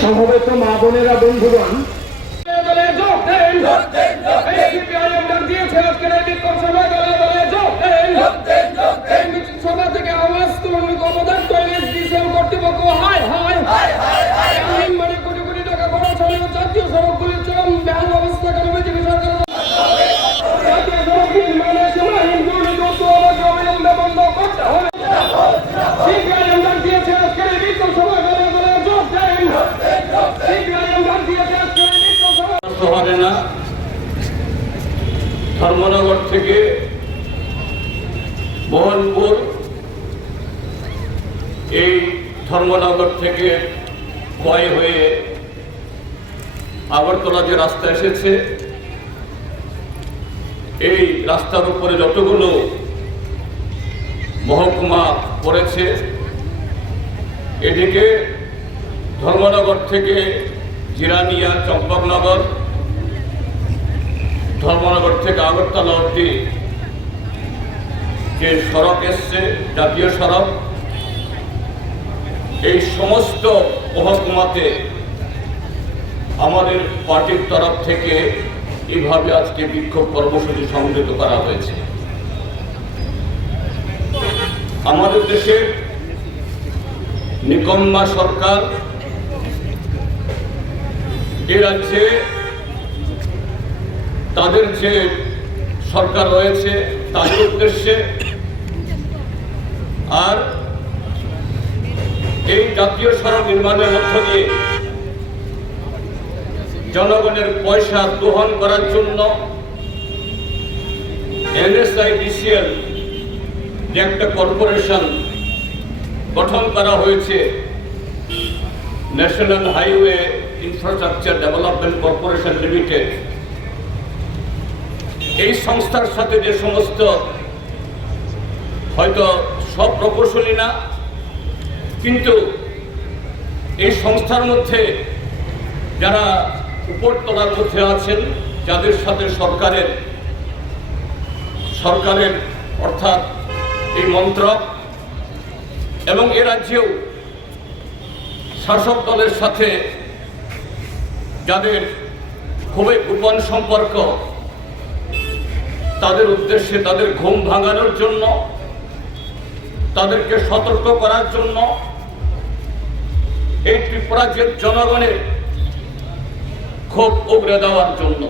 সমবেত মা বোনেরা, বন্ধুগণ, সভা থেকে আওয়াজ তুলুন, অবদান কর্তৃপক্ষ হায় হায় মানে কোটি কোটি টাকা খরচ হলেও জাতীয় সড়কগুলির চরম বেহাল অবস্থা কেন বিজেপি সরকার জাতীয় সড়ক নির্মাণে সীমাহীন দুর্নীতি অবিলম্বে বন্ধ করতে হবে। সিপিআইএম ডাক দিয়েছে আজকের এই বিক্ষোভ সভা যোগ দেন। সিপিআইএম ডাক দিয়েছে আজকের এই বিক্ষোভ সভা হবে না। ধর্মনগর থেকে মোহনপুর, এই ধর্মনগর থেকে ক্ষয় হয়ে আগরতলা যে রাস্তা এসেছে, এই রাস্তার উপরে যতগুলো মহকুমা পড়েছে, এদিকে ধর্মনগর থেকে জিরানিয়া, চম্পকনগর, ধর্মনগর থেকে আগরতলা অবধি যে সড়ক এসছে, জাতীয় সড়ক, এই সমস্ত মহকুমাতে আমাদের পার্টির তরফ থেকে এইভাবে আজকে বিক্ষোভ কর্মসূচি সংগঠিত করা হয়েছে। আমাদের দেশের নিকম্মা সরকার এ রাজ্যে তাদের যে সরকার রয়েছে তাদের উদ্দেশ্যে আর এই জাতীয় সড়ক নির্মাণের মধ্য দিয়ে জনগণের পয়সা দোহন করার জন্য NSIDCL যে একটা কর্পোরেশন গঠন করা হয়েছে, national highway infrastructure development corporation limited, এই সংস্থার সাথে যে সমস্ত, হয়তো সব প্রকৌশলী না, কিন্তু এই সংস্থার মধ্যে যারা উপরতলার মধ্যে আছেন, যাদের সাথে সরকারের অর্থাৎ এই মন্ত্রক এবং এ রাজ্যেও শাসক দলের সাথে যাদের খুবই গোপন সম্পর্ক, তাদের উদ্দেশ্যে তাদের ঘুম ভাঙানোর জন্য, তাদেরকে সতর্ক করার জন্য, এই ত্রিপুরা রাজ্যের জনগণের ক্ষোভ উগরে দেওয়ার জন্য